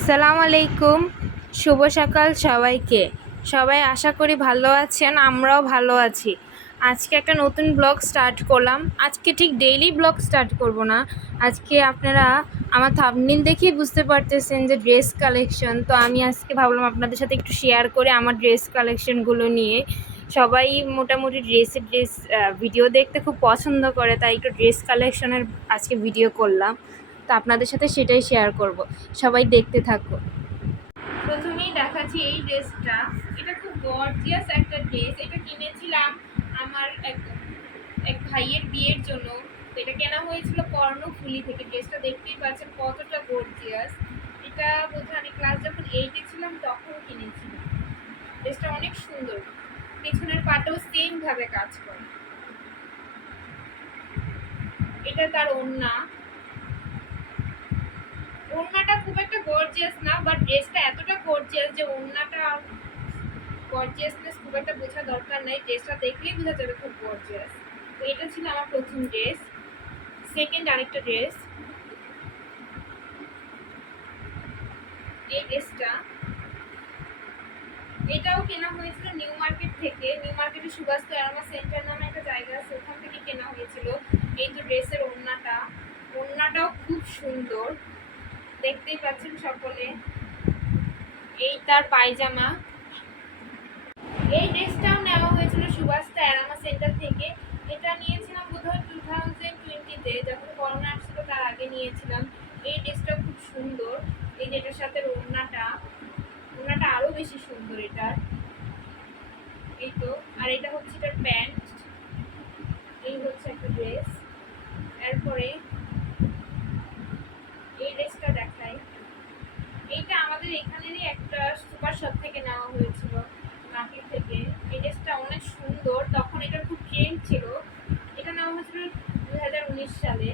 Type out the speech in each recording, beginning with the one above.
আসসালামু আলাইকুম। শুভ সকাল সবাইকে। সবাই আশা করি ভালো আছেন, আমরাও ভালো আছি। আজকে একটা নতুন ব্লগ স্টার্ট করলাম। আজকে ঠিক ডেইলি ব্লগ স্টার্ট করব না। আজকে আপনারা আমার থাম্বনেইল দেখেই বুঝতে পারতেছেন যে ড্রেস কালেকশন। তো আমি আজকে ভাবলাম আপনাদের সাথে একটু শেয়ার করে আমার ড্রেস কালেকশনগুলো নিয়ে। সবাই মোটামুটি ড্রেস ভিডিও দেখতে খুব পছন্দ করে, তাই একটু ড্রেস কালেকশনের আজকে ভিডিও করলাম। তো আপনাদের সাথে সেটাই শেয়ার করব। সবাই দেখতে থাকো। প্রথমেই দেখাচ্ছি এই ড্রেসটা। এটা খুব গর্জিয়াস একটা ড্রেস। এটা কিনেছিলাম আমার এক ভাইয়ের বিয়ের জন্য। তো এটা কেনা হয়েছিল কর্ণফুলি থেকে। ড্রেসটা দেখতেই পাচ্ছেন কতটা গর্জিয়াস। এটা বোধহয় আমি ক্লাস যখন 8-এ ছিলাম তখন কিনেছিলাম। ড্রেসটা অনেক সুন্দর। পেছনের পাটেও সেম ভাবে কাজ করে। এটা তার ওড়না। ওড়নাটা খুব একটা গর্জিয়াস না, বাট ড্রেসটা এতটা গর্জিয়াস যে ওড়নাটা গর্জিয়াসনেস খুব একটা বোঝা দরকার নাই, ড্রেসটা দেখলেই বোঝা যাবে খুব গর্জিয়াস। তো এটা ছিল আমার প্রথম ড্রেস। সেকেন্ড আরেকটা ড্রেস, এই ড্রেসটা এটাও কেনা হয়েছিল নিউ মার্কেট থেকে। নিউ মার্কেটে সুভাষ অ্যারোমা সেন্টার নামে একটা জায়গা আছে, ওখান থেকে কেনা হয়েছিল। এই তো ড্রেসের ওড়নাটাও খুব সুন্দর, দেখতেই পাচ্ছেন সকলে। এই তার পায়জামা। এই ড্রেসটাও নেওয়া হয়েছিল সুভাষ অ্যারোমা সেন্টার থেকে। এটা নিয়েছিলাম বোধহয় 2020-তে, যখন করোনা আসছিল তার আগে নিয়েছিলাম। এই ড্রেসটা খুব সুন্দর। এই যেটার সাথে ওড়নাটা আরো বেশি সুন্দর এটার। এই তো, আর এটা হচ্ছে এটার প্যান্ট। এই হচ্ছে একটা ড্রেস। এরপরে এই ড্রেসটা দেখাই। এইটা আমাদের এখানেরই একটা সুপার শপ থেকে নেওয়া হয়েছিল, মার্কেট থেকে। এই ড্রেসটা অনেক সুন্দর, তখন এটা খুব ট্রেন্ড ছিল। এটা নেওয়া হয়েছিল 2019 সালে,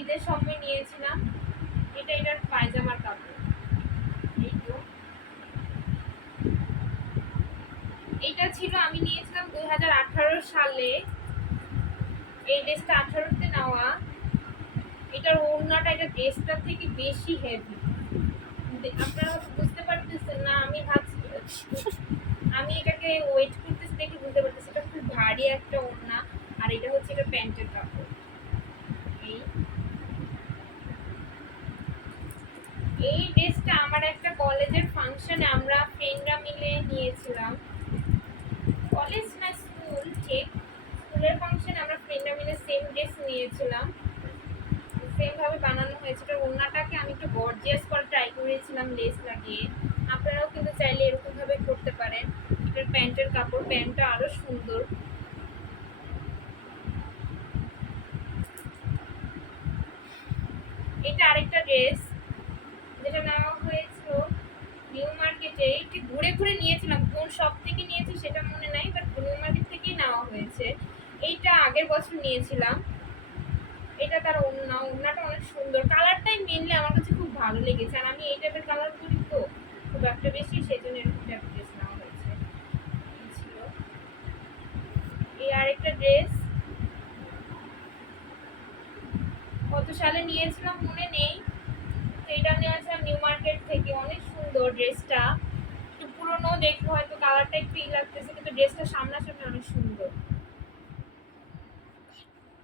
ঈদের সময় নিয়েছিলাম। এটার পায়জামার কাপড়। এই তো, এটা ছিল আমি নিয়েছিলাম 2018 সালে। এই ড্রেসটা 18-তে নেওয়া। এটার ওড়নাটা এটা ড্রেসটার থেকে বেশি হেভি। আপনারা বুঝতে পারতেছেন না, আমি এটাকে ওয়েট করতেছি দেখে বুঝতে পারতেছি এটা খুব ভারী একটা ওড়না। আর এটা হচ্ছে এটা প্যান্টের কাপড়। এই এই ড্রেসটা আমার একটা কলেজের ফাংশনে আমরা ফ্রেন্ডরা মিলে নিয়েছিলাম। কলেজ না স্কুল, ঠিক স্কুলের ফাংশনে আমরা ফ্রেন্ডরা মিলে সেম ড্রেস নিয়েছিলাম। সেম ভাবে বানানো হয়েছিল। ওড়নাটাকে আমি একটু গর্জিয়াস করে ট্রাই করেছিলাম লেস লাগিয়ে। আপনারাও কিন্তু চাইলে এরকম ভাবে করতে পারেন। এটার প্যান্টের কাপড়, প্যান্টটা আরো সুন্দর। এটা আরেকটা ড্রেস, যেটা নেওয়া হয়েছিল নিউ মার্কেটে। একটু ঘুরে ঘুরে নিয়েছিলাম, কোন শপ থেকে নিয়েছি সেটা মনে নাই, বাট নিউ মার্কেট থেকেই নেওয়া হয়েছে। এইটা আগের বছর নিয়েছিলাম। এটা তার ওড়নাটা অনেক সুন্দর। কালারটাই মেনলি আমার কাছে খুব ভালো লেগেছে, আর আমি এই টাইপের কালার করি তো খুব একটা বেশি, সেজন্য এরকম টাইপের ড্রেস নেওয়া হয়েছে। ছিল এই আরেকটা ড্রেস, কত সালে নিয়েছিলাম মনে নেই। তো এটা নিয়েছিলাম নিউ মার্কেট থেকে। অনেক সুন্দর ড্রেসটা। একটু পুরোনো দেখে হয়তো কালারটা একটু লাগতেছে, কিন্তু ড্রেসটা সামনাসামনি অনেক সুন্দর।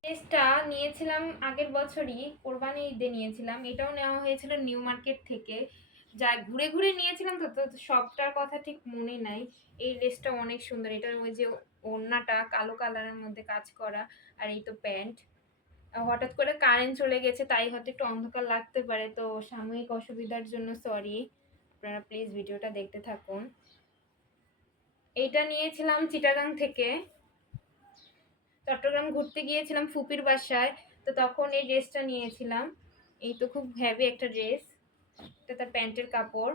ড্রেসটা নিয়েছিলাম আগের বছরই, কোরবানি ঈদে নিয়েছিলাম। এটাও নেওয়া হয়েছিল নিউ মার্কেট থেকে। যা ঘুরে ঘুরে নিয়েছিলাম তো তো সবটার কথা ঠিক মনে নাই। এই ড্রেসটা অনেক সুন্দর। এটার ওই যে ওড়নাটা কালো কালারের মধ্যে কাজ করা, আর এই তো প্যান্ট। হঠাৎ করে কারেন্ট চলে গেছে, তাই হয়তো একটু অন্ধকার লাগতে পারে, তো সাময়িক অসুবিধার জন্য সরি। আপনারা প্লিজ ভিডিওটা দেখতে থাকুন। এইটা নিয়েছিলাম চিটাগাং থেকে। চট্টগ্রাম ঘুরতে গিয়েছিলাম ফুপির বাসায়, তো তখন এই ড্রেসটা নিয়েছিলাম। এই তো খুব হেভি একটা ড্রেস। এটা তার প্যান্টের কাপড়,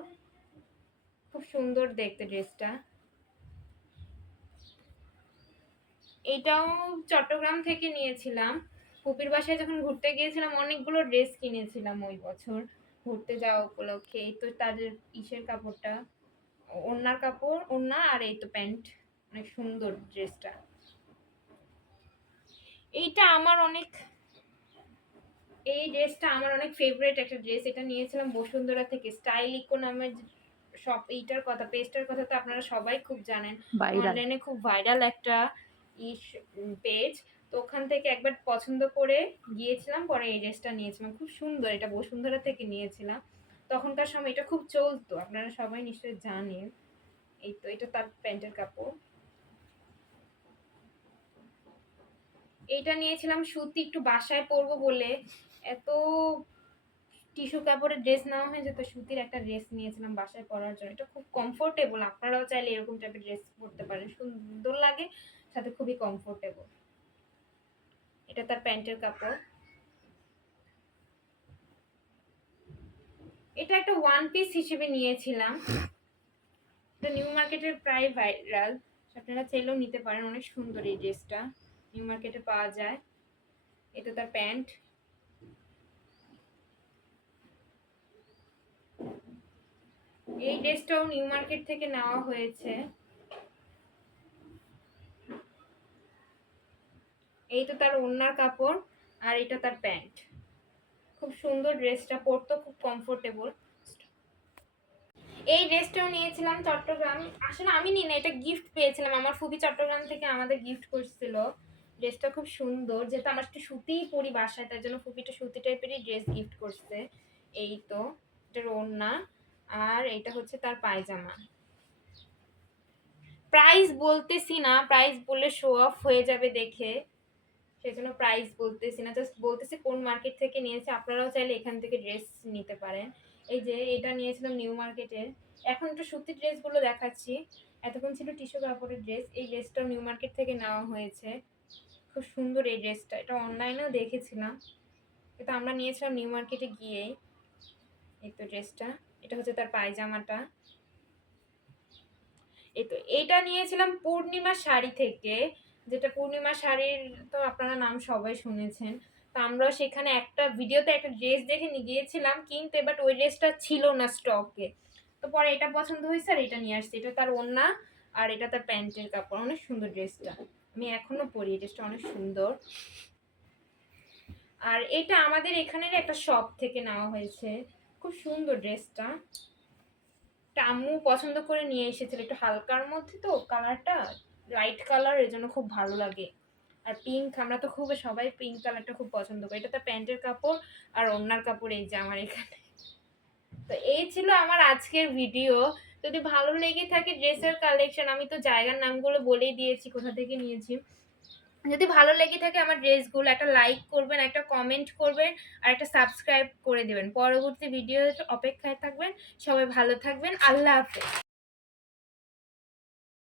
খুব সুন্দর দেখতে ড্রেসটা। এটাও চট্টগ্রাম থেকে নিয়েছিলাম। ফুপির বাসায় যখন ঘুরতে গিয়েছিলাম অনেকগুলো ড্রেস কিনেছিলাম ওই বছর ঘুরতে যাওয়া উপলক্ষে। এই তো তাদের ইসের কাপড়টা, ওড়নার কাপড়, ওড়না, আর এই তো প্যান্ট। অনেক সুন্দর ড্রেসটা। এইটা আমার অনেক এই ড্রেসটা আমার অনেক ফেভারিট একটা ড্রেস। এটা নিয়েছিলাম বসুন্ধরা থেকে। স্টাইল ইকো নামের শপ, এইটার কথা, পেজটার কথা তো আপনারা সবাই খুব জানেন। ভাইরাল। অনলাইনে খুব ভাইরাল একটা পেজ। তো ওখান থেকে একবার পছন্দ করে গিয়েছিলাম, পরে এই ড্রেসটা নিয়েছিলাম। খুব সুন্দর, এটা বসুন্ধরা থেকে নিয়েছিলাম। তখনকার সময় এটা খুব চলতো, আপনারা সবাই নিশ্চয়ই জানেন। এই তো এটা তার প্যান্টের কাপড়। এইটা নিয়েছিলাম সুতি, একটু বাসায় পরবো বলে। এত টিস্যু কাপড়ের ড্রেস নেওয়া হয়েছে, তো সুতির একটা ড্রেস নিয়েছিলাম বাসায় পরার জন্য। এটা খুব কমফোর্টেবল, আপনারাও চাইলে এরকম টাইপের ড্রেস পরতে পারেন, সুন্দর লাগে, সাথে খুবই কমফোর্টেবল। এটা তার প্যান্টের কাপড়। এটা একটা ওয়ান পিস হিসেবে নিয়েছিলাম। এটা নিউ মার্কেটের প্রায় ভাইরাল, আপনারা চাইলেও নিতে পারেন। অনেক সুন্দর এই ড্রেসটা, নিউ মার্কেটে পাওয়া যায়। এটা তার প্যান্ট। এই ড্রেসটাও নিউ মার্কেট থেকে নেওয়া হয়েছে। এই তো তার ওড়নার কাপড়, আর এটা তার প্যান্ট। খুব সুন্দর ড্রেসটা, পরতে খুব কমফোর্টেবল। এই ড্রেসটাও নিয়েছিলাম চট্টগ্রাম। আসলে আমি নিই না, এটা গিফট পেয়েছিলাম, আমার ফুপি চট্টগ্রাম থেকে আমাদের গিফট করছিল। ড্রেসটা খুব সুন্দর, যেহেতু আমার একটু সুতিই পরি বাসায়, তার জন্য ফুপিটা সুতি টাইপেরই ড্রেস গিফট করছে। এই তো এটার ওড়না, আর এটা হচ্ছে তার পায়জামা। প্রাইস বলতেছি না, প্রাইস বললে শো অফ হয়ে যাবে দেখে, সেজন্য প্রাইস বলতেছি না, জাস্ট বলতেছি কোন মার্কেট থেকে নিয়েছি। আপনারাও চাইলে এখান থেকে ড্রেস নিতে পারেন। এই যে এটা নিয়েছিলাম নিউ মার্কেটে। এখন একটু সুতির ড্রেসগুলো দেখাচ্ছি, এতক্ষণ ছিল টিস্যু কাপড়ের ড্রেস। এই ড্রেসটাও নিউ মার্কেট থেকে নেওয়া হয়েছে। খুব সুন্দর এই ড্রেসটা, এটা অনলাইনেও দেখেছিলাম, এটা আমরা নিয়েছিলাম নিউ মার্কেটে গিয়েই। এই তো ড্রেসটা, এটা হচ্ছে তার পায়জামাটা। এই তো এইটা নিয়েছিলাম পূর্ণিমা শাড়ি থেকে, যেটা পূর্ণিমা শাড়ির তো আপনারা নাম সবাই শুনেছেন। তো আমরা সেখানে একটা ভিডিওতে একটা ড্রেস দেখে নিয়ে গিয়েছিলাম কিনতে, বাট ওই ড্রেসটা ছিল না স্টকে। তো পরে এটা পছন্দ হয়েছে আর এটা নিয়ে আসছি। এটা তার ওড়না, আর এটা তার প্যান্টের কাপড়। অনেক সুন্দর ড্রেসটা, আমি এখনো পরি, এই ড্রেসটা অনেক সুন্দর। আর এটা আমাদের এখানের একটা শপ থেকে নেওয়া হয়েছে। খুব সুন্দর ড্রেসটা, আম্মু পছন্দ করে নিয়ে এসেছিল। একটু হালকার মধ্যে তো কালারটা, লাইট কালার, এর জন্য খুব ভালো লাগে। আর পিঙ্ক, আমরা তো খুব সবাই পিঙ্ক কালারটা খুব পছন্দ করি। এটা তো প্যান্টের কাপড় আর ওড়নার কাপড়, এই যে আমার এখানে। তো এই ছিল আমার আজকের ভিডিও। যদি ভালো লেগে থাকে ড্রেসের কালেকশন, আমি তো জায়গার নামগুলো বলেই দিয়েছি কোথা থেকে নিয়েছি। যদি ভালো লেগে থাকে আমার ড্রেসগুলো, একটা লাইক করবেন, একটা কমেন্ট করবেন, আর একটা সাবস্ক্রাইব করে দেবেন। পরবর্তী ভিডিও অপেক্ষায় থাকবেন। সবাই ভালো থাকবেন, আল্লাহ হাফেজ।